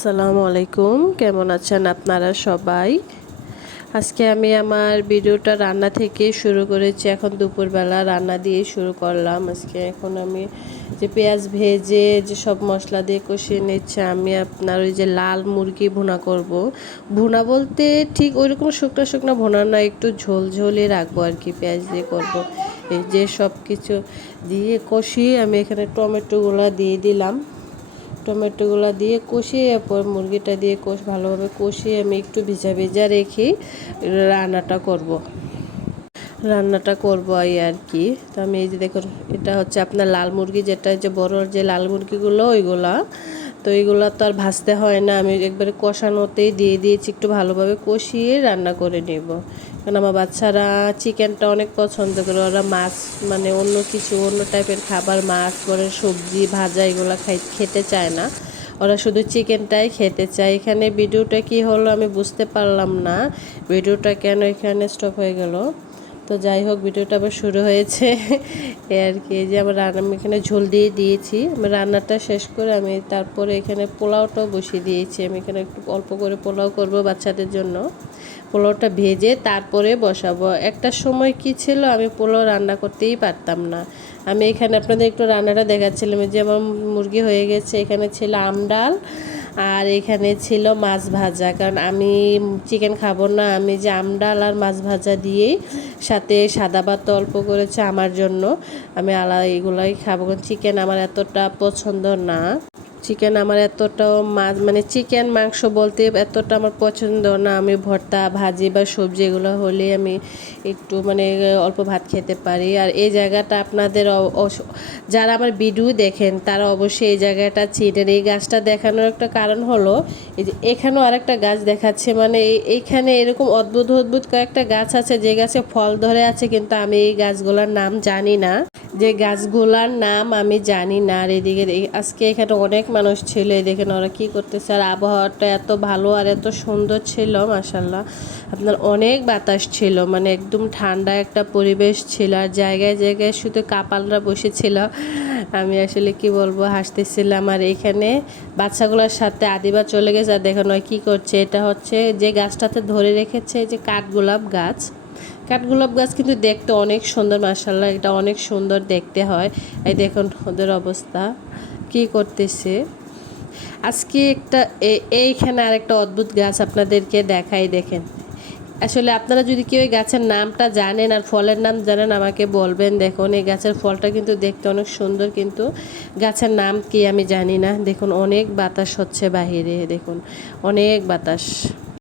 আসসালামু আলাইকুম। কেমন আছেন আপনারা সবাই? আজকে আমি আমার ভিডিওটা রান্না থেকে শুরু করেছি। এখন দুপুরবেলা রান্না দিয়ে শুরু করলাম। আজকে এখন আমি যে পেঁয়াজ ভেজে যে সব মশলা দিয়ে কষিয়ে নিচ্ছে, আমি আপনার ওই যে লাল মুরগি ভুনা করব। ভুনা বলতে ঠিক ওইরকম শুকনো শুকনো ভুনা না, একটু ঝোল ঝোলে রাখব আর কি, পেঁয়াজ দিয়ে করব। এই যে সব কিছু দিয়ে কষিয়ে আমি এখানে টমেটোগুলো দিয়ে দিলাম। টমেটোগুলো দিয়ে কষিয়ে, এরপর মুরগিটা দিয়ে কষ, ভালোভাবে কষিয়ে আমি একটু ভিজা ভিজা রেখে রান্নাটা করব। রান্নাটা করব এই আর কি তো আমি এই যে দেখুন, এটা হচ্ছে আপনার লাল মুরগি, যেটা যে বড় যে লাল মুরগিগুলো, ওইগুলা তো এইগুলো তো আর ভাজতে হয় না। আমি একবারে কষানোতেই দিয়ে দিয়েছি, একটু ভালোভাবে কষিয়ে রান্না করে নেব। কারণ আমার বাচ্চারা চিকেনটা অনেক পছন্দ করে। ওরা মাছ মানে অন্য কিছু, অন্য টাইপের খাবার, মাছ করে সবজি, ভাজা এগুলো খাই, খেতে চায় না। ওরা শুধু চিকেনটাই খেতে চায়। এখানে ভিডিওটা কি হলো আমি বুঝতে পারলাম না। ভিডিওটা কেন এখানে স্টপ হয়ে গেল? তো যাই হোক, ভিডিওটা আবার শুরু হয়েছে। এ আর কি যে আমার রান্না, আমি এখানে ঝোল দিয়ে দিয়েছি। রান্নাটা শেষ করে আমি তারপরে এখানে পোলাওটাও বসিয়ে দিয়েছি। আমি এখানে একটু অল্প করে পোলাও করব বাচ্চাদের জন্য। পোলাওটা ভেজে তারপরে বসাবো। একটা সময় কি ছিল, আমি পোলাও রান্না করতেই পারতাম না। আমি এখানে আপনাদের একটু রান্নাটা দেখাচ্ছিলাম। যে আমার মুরগি হয়ে গেছে, এখানে ছিল আমডাল আর এখানে ছিল মাছ ভাজা, কারণ আমি চিকেন খাব না। আমি যে আমডাল আর মাছ ভাজা দিয়েই সাথে সাদা ভাত অল্প করেছে আমার জন্য। আমি আলাদা এগুলোই খাব, কারণ চিকেন আমার এতটা পছন্দ না। চিকেন আমার এতটাও মাছ মানে চিকেন মাংস বলতে এতটা আমার পছন্দ না। আমি ভর্তা, ভাজি বা সবজি এগুলো হলে আমি একটু মানে অল্প ভাত খেতে পারি। আর এই জায়গাটা আপনাদের যারা আমার ভিডিও দেখেন, তারা অবশ্যই এই জায়গাটা চিনেন। এই গাছটা দেখানোর একটা কারণ হলো, এই যে এখানেও আরেকটা গাছ দেখাচ্ছে। মানে এইখানে এরকম অদ্ভুত অদ্ভুত কয়েকটা গাছ আছে। যে গাছে ফল ধরে আছে, কিন্তু আমি এই গাছগুলোর নাম জানি না। যে গাছগুলার নাম আমি জানি না আর এদিকে আজকে এখানে অনেক মানুষ ছিল দেখেন ওরা কী করতেছে আর আবহাওয়াটা এত ভালো আর এত সুন্দর ছিল মাসাল্লাহ আপনার অনেক বাতাস ছিল মানে একদম ঠান্ডা একটা পরিবেশ ছিল আর জায়গায় জায়গায় শুধু কাপালরা বসেছিল। আমি আসলে কি বলব, হাসতেছিলাম আর এখানে বাচ্চাগুলোর সাথে আদিবা চলে গেছে আর দেখেন ওই কী করছে। এটা হচ্ছে যে গাছটাতে ধরে রেখেছে যে কাঠগোলাপ গাছ। কাঠগোলাপ গাছ কিন্তু দেখতে অনেক সুন্দর মার্শাল্লাহ এটা অনেক সুন্দর দেখতে হয়। এই দেখুন ওদের অবস্থা, কি করতেছে। আজকে একটা এইখানে আরেকটা অদ্ভুত গাছ আপনাদেরকে দেখাই, দেখেন। আসলে আপনারা যদি কেউ এই গাছের নামটা জানেন আর ফলের নাম জানেন, আমাকে বলবেন, দেখুন, এই গাছের ফলটা কিন্তু দেখতে অনেক সুন্দর, কিন্তু গাছের নাম কি আমি জানি না। দেখুন, অনেক বাতাস হচ্ছে বাহিরে, দেখুন, অনেক বাতাস।